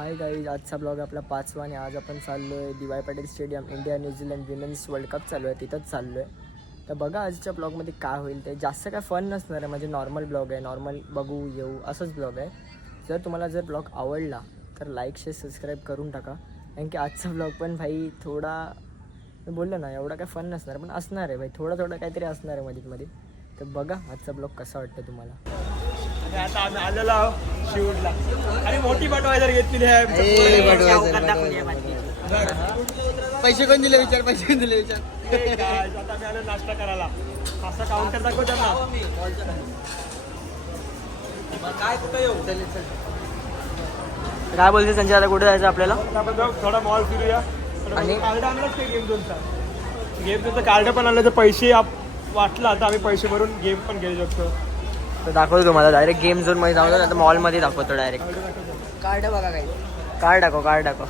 Hi guys, आजचा blog आपला 5वा आणि आज आपण चाललो आहे DY. Patil stadium. India New Zealand women's world cup चालू आहे, तिथंच चाललो आहे. तर बघा आजच्या ब्लॉगमध्ये काय होईल ते. जास्त काय फन नसणार आहे, म्हणजे नॉर्मल ब्लॉग आहे, नॉर्मल बघू येऊ असंच ब्लॉग आहे. जर तुम्हाला ब्लॉग आवडला तर लाईक शेअर सबस्क्राईब करून टाका. कारण की आजचा ब्लॉग पण भाई थोडा मी बोललो ना, एवढा काय फन नसणार पण असणार आहे भाई, थोडं काहीतरी असणार आहे मध्ये. तर बघा आजचा ब्लॉग कसा वाटतं तुम्हाला. आता आम्ही आलेलो आहोत शिवूरला आणि मोठी बटवायजर घेतलेली आहे. पैसे कोण दिले विचार, पैसे कोण दिले विचार. आता आम्ही आलो नाश्ता करायला. असा काउंटर दाखवतो ना. काय कुठं येऊ. काय बोलते संजय, आता कुठे जायचं आपल्याला? आपण जाऊ थोडा मॉल फिरूया. आणि कार्ड आणलंच ते गेम झोनचा. गेम झोनचं कार्ड पण आणलं तर पैसे वाटलं, आता आम्ही पैसे भरून गेम पण घेऊ शकतो. तर दाखवतो तुम्हाला डायरेक्ट गेम झोन मध्ये जाऊ, आता मॉलमध्ये दाखवतो डायरेक्ट. कार्ड बघा काही, कार्ड दाखव.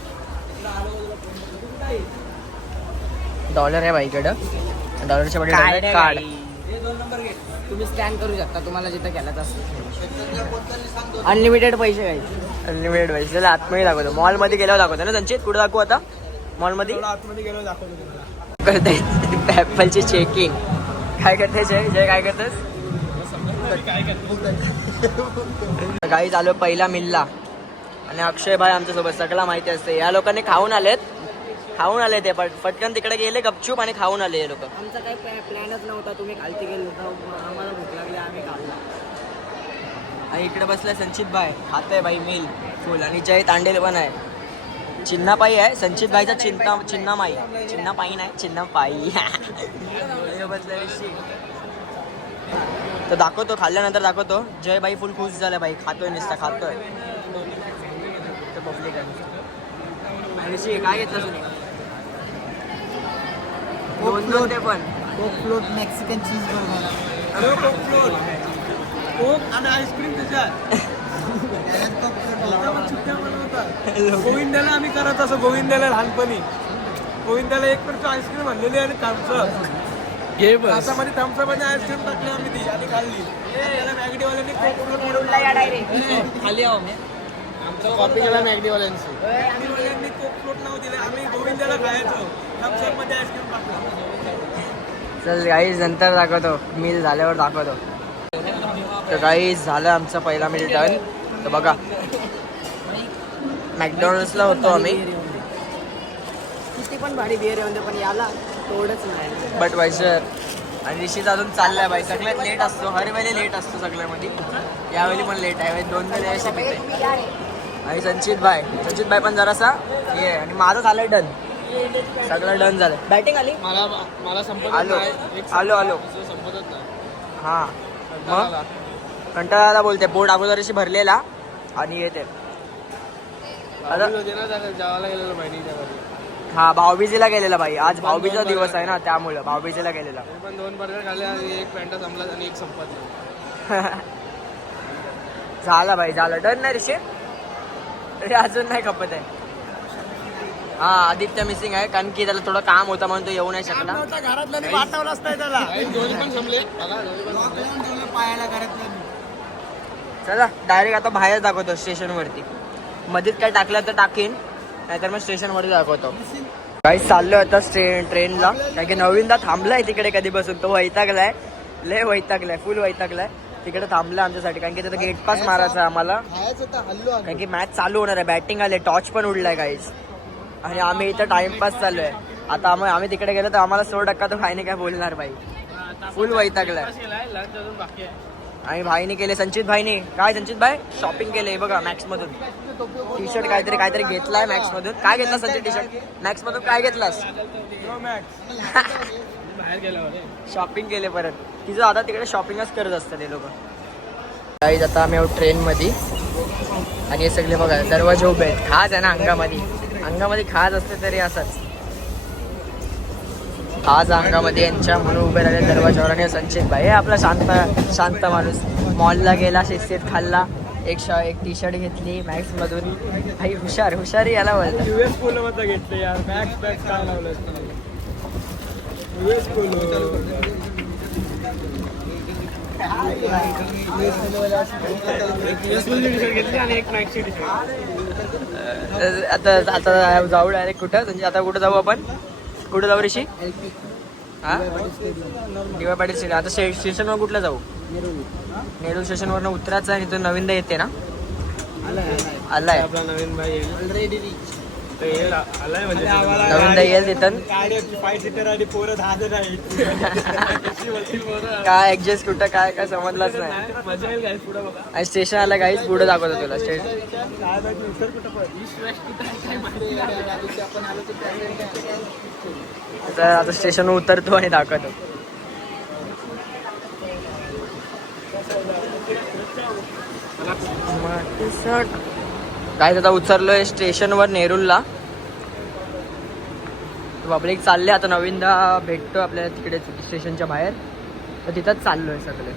डॉलर आहे बाईकडं, डॉलरच्या मध्ये कार्ड तुम्ही स्कॅन करू शकता, तुम्हाला जिथं केलाच असतं. अनलिमिटेड पैसे काही, अनलिमिटेड पैसे. त्याला आतमध्ये दाखवतो, मॉलमध्ये गेल्यावर दाखवतो ना संचित. कुठं दाखवू आता? मॉलमध्ये आतमध्ये गेलो दाखवतो तुम्हाला. करताय ॲपलची चेकिंग. काय करते जय, काय करतेस? काही चालू पहिला मिलला आणि अक्षय भाई आमच्यासोबत, सगळं माहिती असते. या लोकांनी खाऊन आले ते पटकन तिकडे गेले गपचूप आणि खाऊन आले हे लोक. आमचा काही प्लॅनच नव्हता, तुम्ही खालती गेलो होता, आम्हाला भूक लागली, आम्ही खाल्ला. आणि इकडे बसलाय संचित भाई, खाते भाई मिल फुल. आणि जय तांडेल पण आहे, चिन्नापाई आहे. संचित भाईचा चिन्नापाई नाही, चिन्नापाई. बसलाय. तर दाखवतो, खाल्ल्यानंतर दाखवतो. जय बाई फुल खुश झाला बाई, खातोय नुसता खातोय. पब्लिक आहे. काय घेतलं तुम्ही? दोन ते पण कोक फ्लोट, मेक्सिकन चीज बर्गर, कोक फ्लोट, कोक आणि आईस्क्रीम त्याच्यात. गोविंदाला आम्ही करत असो, गोविंदाला लहानपणी गोविंदाला एक पण आईस्क्रीम आणलेली आणि थम्सअप मध्ये थम्सअप आणि आईस्क्रीम टाकली आम्ही ती आणि खाल्ली. मॅगडीवाल्यांनी कोक फ्लोट म्हणून खाली आहो मी कॉपी केला मॅगडीवाल्यांची. मॅगडीवाल्यांनी कोक फ्लोट नाव दिले, आम्ही गोविंदाला खायचो, थम्सअप मध्ये आईस्क्रीम टाकला. चल गाईज नंतर दाखवतो, मिल झाल्यावर दाखवतो. तर गाईज झालं आमचा पहिला मिल डन. तर बघा मॅकडॉनल्ड्सला होतो आम्ही, किती पण भारी बिअर येऊन पण याला थोडंच नाही. बट वायसर आणि ऋषीच अजून चाललाय बाई. सगळ्यात लेट असतो, हर वेळी लेट असतो सगळ्यामध्ये, यावेळी पण लेट आहे. 2 असे पिते. आणि संचित भाई पण जरासा हे. आणि माझं झालंय डन, सगळं डन झालं. बॅटिंग आली मला संपत आलो संपतच नाही. हां मग कंटाळाला बोलते. बोर्ड अगोदरशी भरलेला आणि येते जावाला गेलेलो बहिणीच्या घरी. हा भाऊबीजेला गेलेला भाई, आज भाऊबीजेचा दिवस आहे ना, त्यामुळं भाऊबीजेला गेलेला. पण 2 बर्गर खाल्ले आणि एक पॅन्टा संपला आणि एक संपत नाही. झाला भाई, झालं डन. नाही ऋषी अरे अजून नाही खपत आहे. हा आदित्य मिसिंग आहे, कारण की त्याला थोडं काम होतं म्हणून तो येऊ नाही शकला. घरातल्याने पाठवलं असतं त्याला. दोन्ही पण संपले. चला डायरेक्ट आता बाहेर दाखवतो स्टेशनवरती. मध्येच काय टाकलं तर टाकीन, नाहीतर मग स्टेशनवरती दाखवतो. काही चाललो आता ट्रेनला, कारण की नवीनदा थांबलाय तिकडे कधी बसून. तो वैतागलाय, लय वैतागलाय, फुल वैतागलाय. तिकडे थांबला आमच्यासाठी, कारण की तिथं गेट पास मारायचा आम्हाला, कारण की मॅच चालू होणार आहे. बॅटिंग आले, टॉर्च पण उडलाय काहीच. आणि आम्ही इथं टाइमपास चालू आहे. आता आम्ही तिकडे गेलो तर आम्हाला 100% तो भाईने काय बोलणार भाई, फुल वैतागलाय. आणि भाईने केले, संचित भाई शॉपिंग केले बघा मॅक्स मधून. टी शर्ट काहीतरी घेतलाय मॅक्स मधून. काय घेतला संचित टी शर्ट मॅक्स मधून? काय घेतलास? शॉपिंग केले परत. तिचं आता तिकडे शॉपिंगच करत असतात हे लोक. काही आता आम्ही ट्रेन मध्ये आणि हे सगळे बघा दरवाजे उभे आहेत. खाज आहे ना अंगामध्ये खाज असते तरी असंच खाज अंगामध्ये यांच्या म्हणून उभे राहिले दरवाजावर. आणि संचित भाई आपला शांत माणूस मॉलला गेला, शिस्तीत खाल्ला, एक टी शर्ट घेतली मॅक्स मधून. भाई हुशारी याला बोलतात. US पोलो मध्ये घेतले यार, मॅक्स काय लावलं US पोलो. घेतली आणि एक मॅक्सची टी शर्ट. आता आता जाऊ डायरेक्ट कुठं म्हणजे आता कुठं जाऊ आपण कुठं जाऊ ऋषी हा DY पाटील स्टेशन आता स्टेशनवर कुठलं जाऊ नेरूळ स्टेशनवरनं उतरायचं आणि तो नवीनदा येते ना आलाय आपला नवीन भाई ऑलरेडी आलाय म्हणजे नवीनदा येईल तिथं गाडी 5 सीटर आणि पोरं 10 जण आहेत काय ऍडजस्ट कुठं काय काय समजलंच नाही मजा येईल गाईस पुढे बघा आणि स्टेशन आला गाईस पुढे दाखवतो तुला आता स्टेशनवर उतरतो आणि दाखवतो काय आता उतरलोय स्टेशनवर नेरूळला पब्लिक चालले आता नवीनदा भेटतो आपल्याला तिकडे स्टेशनच्या बाहेर तर तिथंच चाललोय सगळे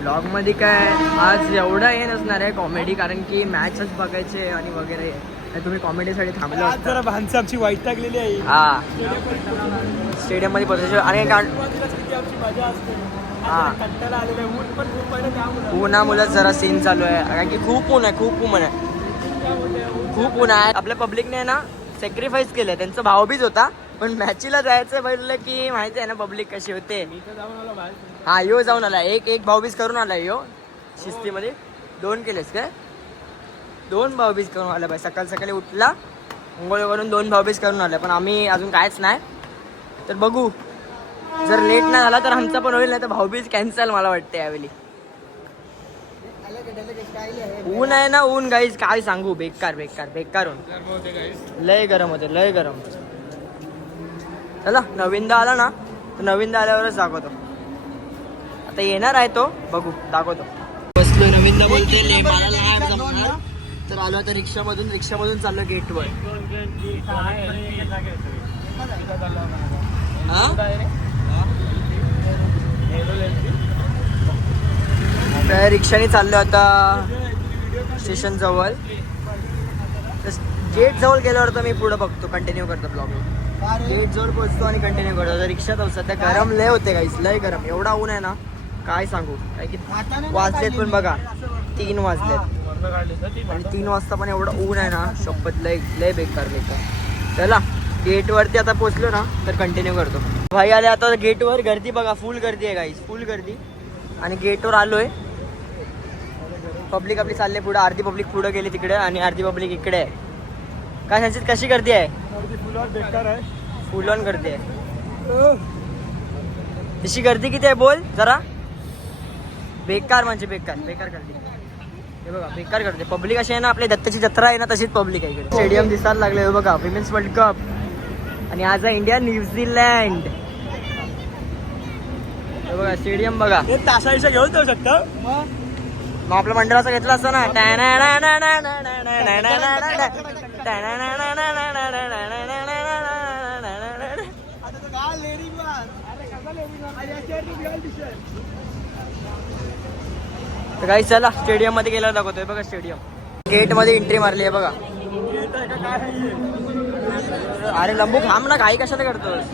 ब्लॉग मध्ये काय आज एवढा हे नसणार आहे कॉमेडी कारण की मॅचच बघायचे आणि वगैरे तुम्ही कॉमेडीसाठी थांबलो जरा भानसा आमची वाईट टाकलेली आहे हा स्टेडियम मध्ये पोहोचायचं आणि मजा असते हा कंटाळा आलेला आहे ऊन पण खूप आहे त्यामुळे उन्हामुळेच जरा सीन चालू आहे कारण की खूप ऊन आहे खूप ऊन आहे आपल्या पब्लिकने ना सॅक्रिफाईस केलं त्यांचा भावबीज होता पण मॅचीला जायचं बोललं की माहिती आहे ना पब्लिक कशी होते हा यो जाऊन आला एक भावबीज करून आला यो शिस्तीमध्ये 2 केलेस काय 2 भावबीज करून आला बाई सकाळी उठला अंघोळ करून 2 भावबीज करून आला पण आम्ही अजून कायच नाही तर बघू जर लेट नाही झाला तर आमचा पण होईल नाही तर भाऊबीज कॅन्सल मला वाटते यावेळी ऊन आहे ना ऊन गाईज काय सांगू बेकार ऊन लय गरम होते लय गरम चला नवीनदा आला ना तर नवीनदा आल्यावरच दाखवतो आता येणार आहे तो बघू दाखवतो बसलो नवीनदा बोलते मला नाही जमणार तर आलो आता रिक्षामधून चाललो गेटवर हा तर रिक्षाने चाललो आता स्टेशन जवळ गेट जवळ गेल्यावर तर मी पुढे बघतो कंटिन्यू करतो ब्लॉग गेट जवळ पोहोचतो आणि कंटिन्यू करतो तर रिक्षात सध्या गरम लय होते गाईस लय गरम एवढा ऊन आहे ना काय सांगू काय की वाजलेत पण बघा 3 वाजलेत आणि 3 वाजता पण एवढं ऊन आहे ना शपथ लय बेकार चला गेटवरती आता पोहोचलो ना तर कंटिन्यू करतो भाई आले आता गेटवर गर्दी बघा फुल गर्दी आहे गाईस फुल गर्दी आणि गेटवर आलोय पब्लिक आपली चालले पुढे अर्धी पब्लिक पुढे गेली तिकडे आणि अर्धी पब्लिक इकडे आहे काय सांगशील कशी गर्दी आहे फुल ऑन गर्दी आहे तशी गर्दी किती आहे बोल जरा बेकार म्हणजे बेकार गर्दी हे बघा बेकार गर्दी पब्लिक अशी आहे ना आपली दत्ताची जत्रा आहे ना तशीच पब्लिक आहे इकडे स्टेडियम दिसायला लागले बघा विमेन्स वर्ल्ड कप आणि आज आहे इंडिया न्यूझीलँड हे बघा स्टेडियम बघा तासाईचा घेऊन जाऊ शकता मग आपल्या मंडळाचा घेतला असता ना तर काही चला स्टेडियम मध्ये गेला दाखवतोय बघा स्टेडियम गेट मध्ये एंट्री मारली आहे बघा अरे लंबू थांब ना काही कशाला करतोस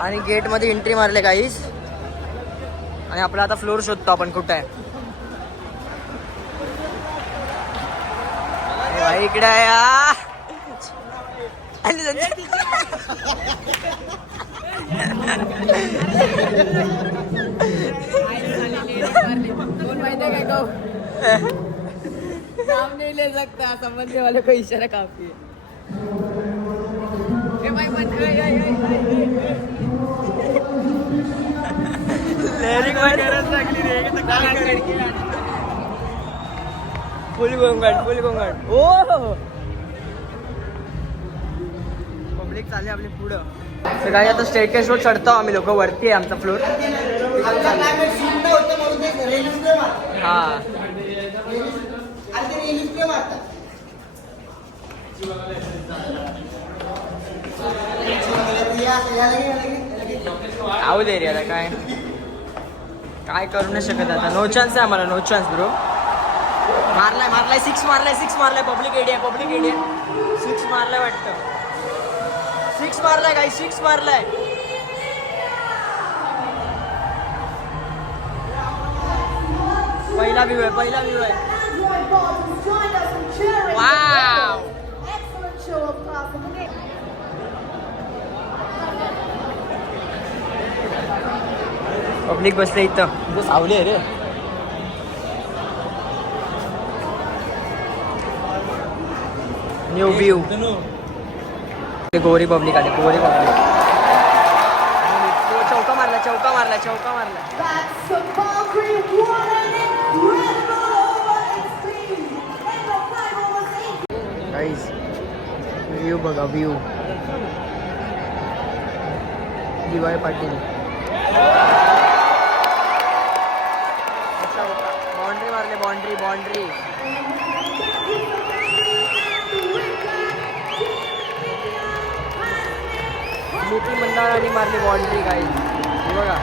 आणि गेट मध्ये एंट्री मारले काहीच आणि आपला आता फ्लोर शोधतो आपण कुठे आहे भाई इकडे आहे नाम नहीं ले सकता समझने वाले को इशारा काफी है फुल गोंगाट ओ पब्लिक चालली आपली पुढं तर काही आता स्टेटकेस वर चढतो आम्ही लोक वरती आहे आमचा फ्लोर हा आऊ दे रे आता काय करू नाही शकत आता नो चान्स आहे आम्हाला नो चान्स ब्रो मारलाय 6 मारलाय पब्लिक एरिया 6 मारलाय वाटतं 6 मारलाय काही 6 मारलाय पहिला व्ह्यू आहे वाव. पब्लिक बसले इथं सावली आहे रे. New view. गोरी पब्लिक आली गोरी पब्लिक. चौका मारला व्ह्यू बघा व्ह्यू. दिवाळी पाटील बाउंड्री. मोठी मंडळाने मारली बाउंड्री काही बघा.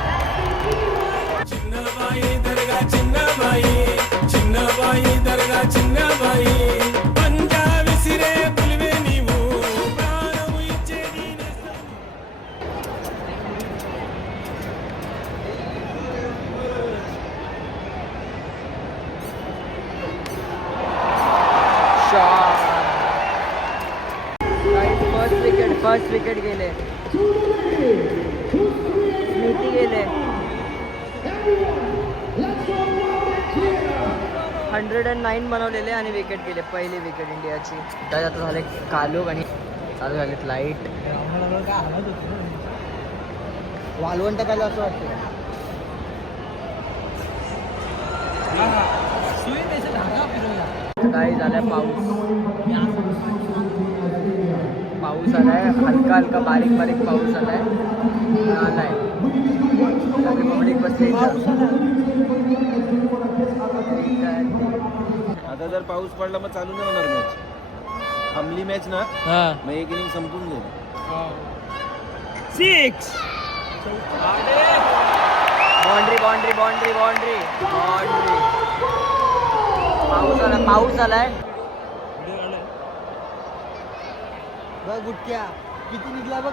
चिन्नबाई दर्गा चिन्नबाई पंजाब सिरे बुलवे नीवू प्राण मुईचे दीने. फर्स्ट विकेट गेले. स्मृती गेले. 109 बनवलेले आणि विकेट गेले. पहिली विकेट इंडियाची. आता झाले कालोख आणि चालू झालेत लाईट. वालवंट काय असं वाटतं. काय झालंय पाऊस आलाय. हलका बारीक पाऊस आलाय. पब्लिक बसले. आता जर पाऊस पडला मग चालू नाही होणार मॅच. थांबली मॅच ना मग एक इनिंग संपून जाईल. 6 बाउंड्री. पाऊस आलाय. बघ गुटक्या किती निघला बघ.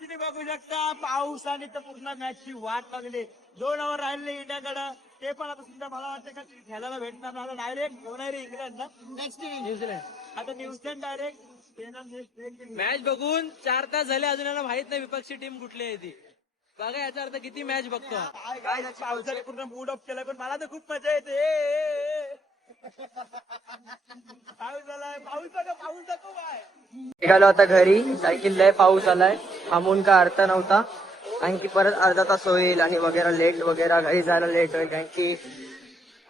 तुम्ही बघू शकता पावसाने तर पूर्ण मॅचची वाट लागली. 2 ओव्हर राहिले इंडियाकडं. ते पण आता सुद्धा मला वाटतं का खेळायला भेटणार. आता डायरेक्ट होणार इंग्लंड ना नेक्स्ट न्यूझीलंड. आता न्यूझीलंड डायरेक्ट मॅच बघून 4 तास झाले अजून याला माहित नाही विपक्षी टीम कुठली आहे ती. बघा याचा अर्थ किती मॅच बघतो. काय पावसाने पूर्ण मूड ऑफ केलाय पण मला तर खूप मजा येते. पाऊस आलाय. पाऊस नको काय. निघालो आता घरी. सायकल लय पाऊस आलाय. थांबून काय अर्थ नव्हता. कारण की परत अर्धा तास होईल आणि लेट वगैरे घरी जायला लेट होईल. कारण की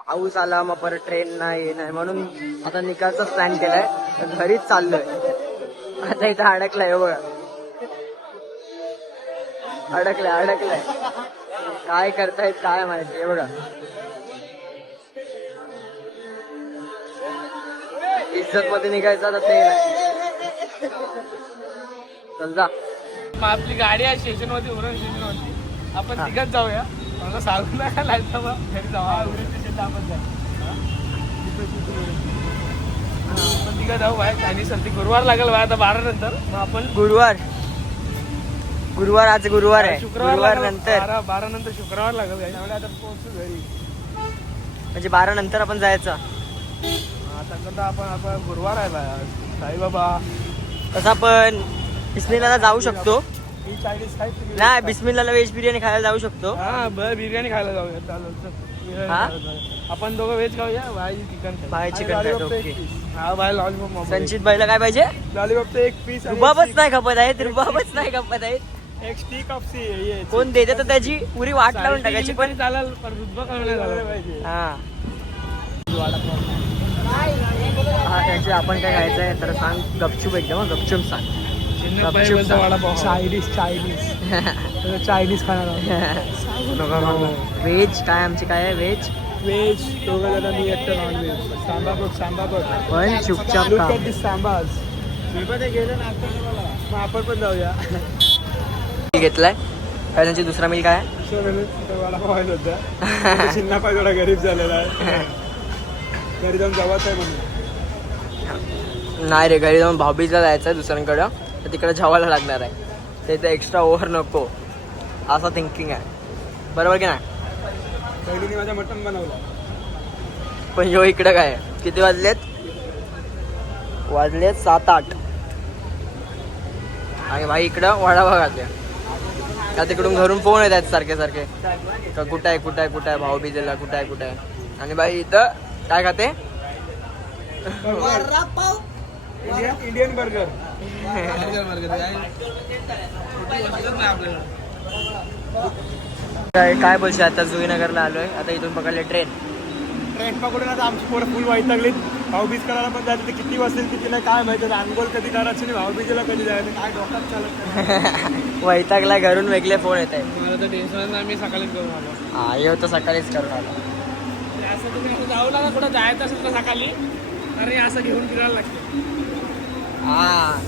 पाऊस आला मग परत ट्रेन नाही म्हणून आता निघायचा प्लॅन केलाय. घरीच चाललोय. आता इथं अडकलाय बघा. अडकलाय काय करतायत काय माहिती बघा. इज्जत मध्ये निघायचं तर ते नाही. चल जा. आपली गाडी आहे स्टेशन वरती उरण स्टेशन वरती. आपण तिघच जाऊया. मला सांगू नका लागतं मग घरी जाऊ. उरण स्टेशनला आपण जाऊ. आपण तिघं जाऊ बाहेर. आणि सर ती गुरुवार लागेल बा आता 12 नंतर. मग आपण गुरुवार आज गुरुवार आहे. शुक्रवार नंतर 12 नंतर शुक्रवार लागेल. त्यामुळे आता पोहोचू घरी. म्हणजे 12 नंतर आपण जायचं. आता आपण गुरुवार आहे बा साईबाबा. तसं आपण बिस्मिल्लाला जाऊ शकतो. चायनीज खायचं नाही बिस्मिल्लाला व्हेज बिर्याणी खायला जाऊ शकतो. हा बिर्याणी खायला जाऊया. चालेल. हा? आपण दोघं व्हेज खाऊया. भाई चिकन चिकन. ओके. हा भाई लॉलीपॉप. संचित भाईला काय पाहिजे. लॉलीपॉप एक पीस. रुबाबच नाही खपत आहेत. एक स्टिक ऑफ सी. कोण देते तर त्याची पुरी वाट लावून टाकायची. पण चालेल पण रुद्र खायला पाहिजे. हा त्यांचे आपण काय खायचंय तर सांग. गपचूप एकदम गपचूप सांग. चायनीज खाणार. व्हेज काय आमची काय आहे. व्हेज दोघं जण मी एकटं नॉनव्हेज. सांबा पण चुपचाप सांबाज गेलं ना. मग आपण पण जाऊया. घेतलाय काय. त्यांची दुसरा मिल काय आहे. वडापाव होता. चिन्ना पाय थोडा गरीब झालेला आहे. घरी जाऊन जेवायचं आहे म्हणून. नाही रे, घरी जाऊन भाऊबीजला जायचं आहे दुसऱ्यांकडं, तर तिकडे जेवायला लागणार आहे. त्याचं एक्स्ट्रा ओव्हर नको असा थिंकिंग आहे, बरोबर की नाही? पहिलीने माझ्या मटण बनवलं. पण यो इकडं काय किती वाजलेत 7-8 आणि भाई इकडं वडापाव खाते. का तिकडून घरून फोन येत आहेत सारखे सारखे, का कुठं आहे भाऊबीजेला, कुठं आहे. आणि भाई इथं काय खाते? Indian burger. काय बोलशील? आता जुईनगरला आलोय, आता इथून पकडले ट्रेन पकडून आता आमची पोरं फुल वाईट लागलीत. भाऊबीज करायला पण जायचं, ते किती वाजतील तिला काय माहिती. अंघोळ कधी करायची आणि भाऊबीजेला कधी जायचं काय डोक्यात चालत. वैतागला, घरून वेगळे फोन येत आहे. मला तर टेन्शन आम्ही सकाळीच करून आलो. हा येऊ तर सकाळीच करून आला. असं तुम्ही असं जाऊ लागला कुठं जायचं असेल तर सकाळी, अरे असं घेऊन फिरायला लागते. हा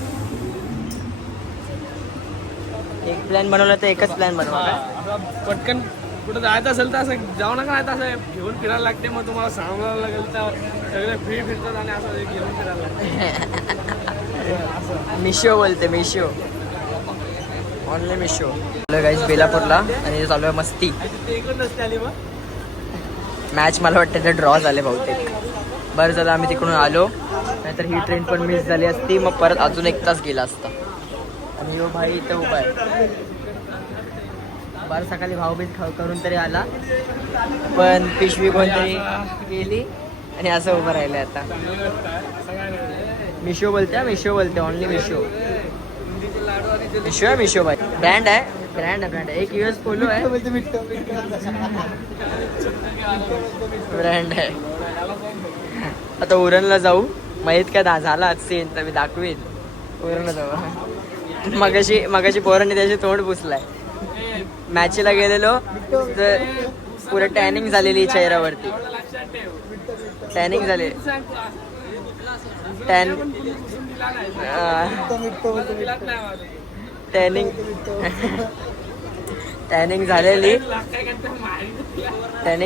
एक प्लॅन बनवला तर एकच प्लॅन बनवा. असं पटकन कुठं जायचं असेल तर असं जाऊ नका, नाही तर असं घेऊन फिरायला लागते. मग तुम्हाला सांगायला लागेल तर सगळे फिरतात आणि असं घेऊन फिरायला लागते. मिशो बोलते, मिशो ऑनलाईन मिशो. गाईस बेलापूरला आणि चालू आहे मस्ती. इकडून नसते आली मग मॅच मला वाटतं ते ड्रॉ झाले बहुतेक. बरं झालं आम्ही तिकडून आलो, नाहीतर ही ट्रेन पण मिस झाली असती, मग परत अजून 1 तास गेला असता. आणि यो भाई इथं उभा आहे. बरं सकाळी भाऊबीज करून तरी आला, पण पिशवी कोणतरी गेली आणि असं उभं राहिलं आता. मिशो बोलते, मिशो बोलते, ऑनली मिशो. मिशो आहे, मिशो भाई ब्रँड आहे. एक US पोलो आहे, ब्रँड आहे. आता उरणला जाऊ, माहीत काय झाला सीन तर मी दाखवीन. उरणला जाऊ. मगाशी पोरांनी त्याचे तोंड पुसलाय. मॅचला गेलेलो तर पुरं टॅनिंग झालेली चेहऱ्यावरती. टॅनिंग झाले, टॅनिंग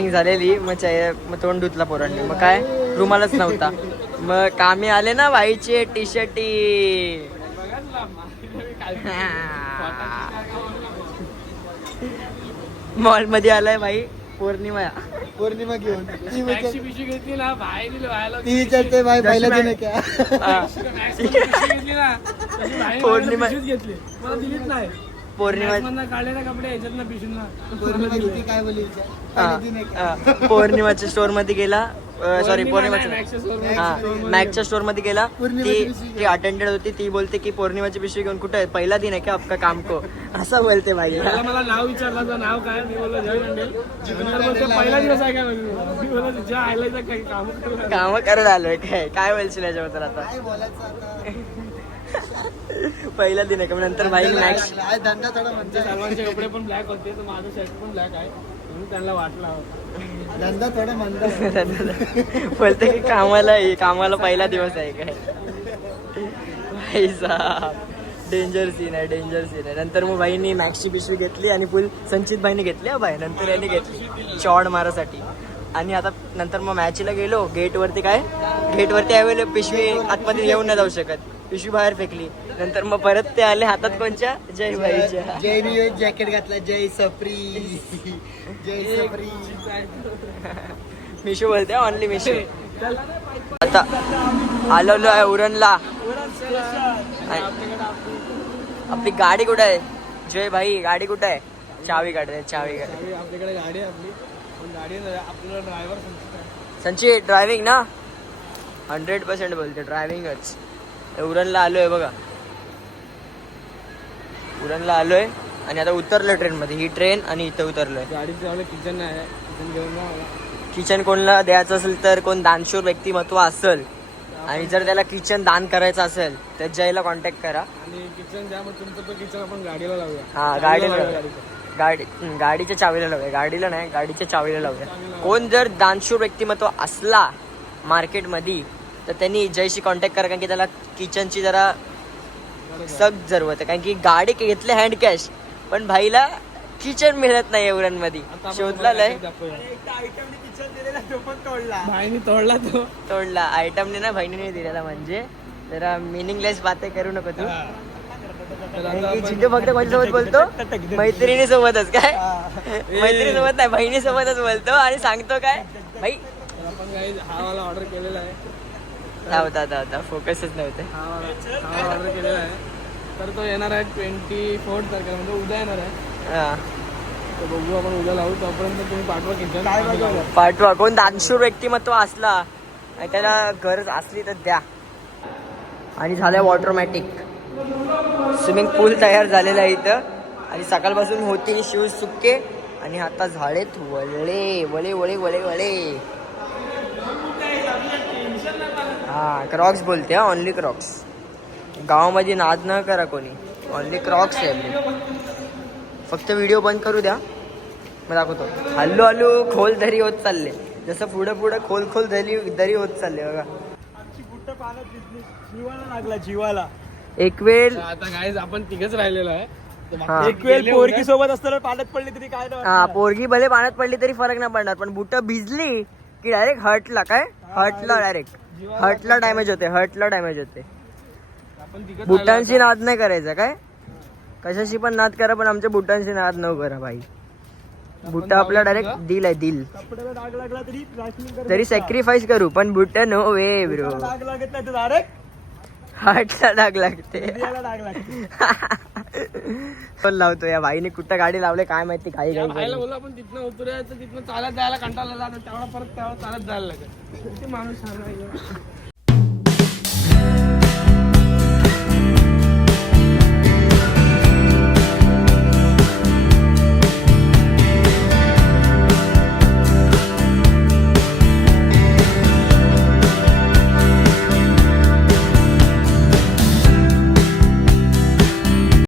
झालेली. मग तोंड धुतला पोरांनी. मग काय रुमालच नव्हता. मग कामी आले ना भाईचे टी शर्टी. मॉल मध्ये आलाय भाई पौर्णिमा घेऊन. ती विचारते भाई पहिला दिन क्या. पौर्णिमा पौर्णिमाच्या स्टोर मध्ये गेला, सॉरी मॅक्सच्या स्टोर मध्ये गेला. ती अटेंडेड होती, ती बोलते की पौर्णिमाची पिशवी घेऊन कुठे आहे, पहिला दिन आहे का आपका काम को, असं बोलते भाई. मला नाव विचारलं, नाव काय, मी बोललो जय मंडल. पहिला दिवस आहे का, काम करायला आलोय. काय बोलशील याच्याबद्दल आता? पहिला दिन आहे का? नंतर भाई मॅक्स धंदा थोडा म्हणजे सर्वांचे कपडे पण ब्लॅक होते, तर माझं शर्ट पण ब्लॅक आहे म्हणून त्यांना वाटला धंदा थोडा मंदा. बोलते की कामाला पहिला दिवस आहे काय. भाई साहेब डेंजर सीन आहे. नंतर मग भाईनी मॅक्सची पिशवी घेतली आणि फुल संचित भाईने घेतली. भाई नंतर यांनी घेतली चॉड मारासाठी. आणि आता नंतर मग मॅचला गेलो. गेटवरती अवेलेबल पिशवी आतमध्ये येऊन नाही जाऊ शकत, पिशवी बाहेर फेकली. नंतर मग परत ते आले हातात कोणच्या, जय भाईच्या. जय जॅकेट घातला, जय सप्री. मिशो बोलते, ऑनली मिशो. आता आलेलो आहे उरणला. आपली गाडी कुठे आहे जय भाई? गाडी कुठे आहे? चावी काढ. आपल्याकडे गाडी आहे आपली, पण गाडी आपल्याला ड्रायव्हर संचित ड्रायव्हिंग ना 100% बोलते, ड्रायव्हिंगच. उरणला आलोय बघा, उरणला आलोय आणि आता उतरलोय ट्रेन मध्ये. ही ट्रेन आणि इथं उतरलोय. गाडीत आपलं किचन नाही, किचन घेऊन किचन कोणाला द्यायचं असेल तर कोण दानशूर व्यक्तिमत्व असेल आणि जर त्याला किचन दान करायचं असेल तर जयला कॉन्टॅक्ट करा. आणि किचन द्या, मग तुमचं तो किचन आपण गाडीला लावूया. हा गाडीच्या चावीला लावूया. गाडीला नाही, गाडीच्या चावीला लावूया. कोण जर दानशूर व्यक्तिमत्व असला मार्केटमध्ये तर त्यांनी जयशी कॉन्टॅक्ट करा, कारण की त्याला किचनची जरा सक्त जरूरत आहे. कारण की गाडी घेतली हँड कॅश, पण भाईला किचन मिळत नाही उरणमध्ये. शोधला लय भाईनी तोडला तो. तोडला आयटमने ना बहिणीने दिलेला. म्हणजे जरा मिनिंगलेस बाते करू नको तू. जिद्दू फक्त कोणासोबत बोलतो मैत्रिणी सोबतच. काय मैत्रिणी सोबत नाही बहिणी सोबतच बोलतो आणि सांगतो काय भाई आपण काही हा वाला ऑर्डर केलेला आहे. धावता फोकसच नव्हते. हा वाला ऑर्डर केलेला आहे. तर तो येणार आहे 24 तारखेला म्हणजे उद्या येणार आहे. हा. तर बघू आपण उद्या लावू. तोपर्यंत तुम्ही पाठवा किचन. पाठवा. कोण दानशूर व्यक्तिमत्व असला आणि त्याला गरज असली तर द्या. आणि झालं ऑटोमॅटिक स्विमिंग पूल तयार झालेला आहे इथं. आणि सकाळपासून होती शूज सुके आणि आता झालेत वळे वळे वळे वळे वळे. हा क्रॉक्स बोलते हा. Only Crocs. गावामध्ये नाद न करा कोणी. ओनली क्रॉक्स आहे. फक्त व्हिडिओ बंद करू द्या मग दाखवतो. हल्लू हल्लू खोल दरी होत चालले. जसं पुढं पुढं खोल खोल दरी होत चालले बघा. जीवाला लागला जीवाला. एक वेळ आता गाईज आपण तिघच राहिलेलो आहे. हा. एक वेळ पोरगी सोबत असताना पाण्यात पडली तरी काय नाही हा पोरगी भले पाण्यात पडली तरी फरक नाही पडणार. पण बुट भिजली की डायरेक्ट हर्टला. काय हर्टला डायरेक्ट हर्टला डॅमेज होते. हर्टला डॅमेज होते. आपण तिघच बुटांची नाद नाही करायचं. काय कशाशी पण नाद करा पण आमच्या बुटांची नाद न करा भाई. बुट आपला डायरेक्ट दिल आहे दिल. कपड्याला डाग लागला तरी तरी सॅक्रिफाईस करू पण बुट नो वे ब्रो. डाग लागत नाही तर डायरेक्ट हार्टला डाग लागते. डाग लागते. पण लावतो या भाईने कुठं गाडी लावले काय माहिती. काही भाईला काही बोललो आपण तिथनं उतरूया तर तिथनं चालत जायला कंटाळा आला. तेव्हा परत चालत जायला लागेल. किती माणूस छान आहे.